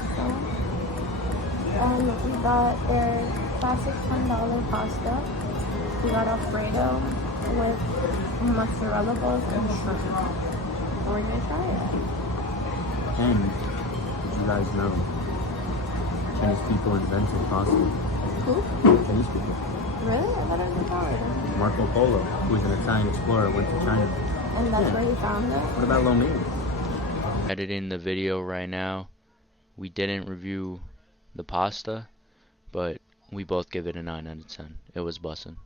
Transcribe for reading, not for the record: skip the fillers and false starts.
Gusto. And we got their classic $10 pasta. We got Alfredo with mozzarella balls and shrimp. We're gonna try it. And, as you guys know, Chinese people invented pasta. Who? Chinese people. Really? I thought it was Italian. Marco Polo, who was an Italian explorer, went to China. And that's where he found it? What about lo mein? Editing the video right now. We didn't review the pasta, but we both give it a 9 out of 10. It was bussin'.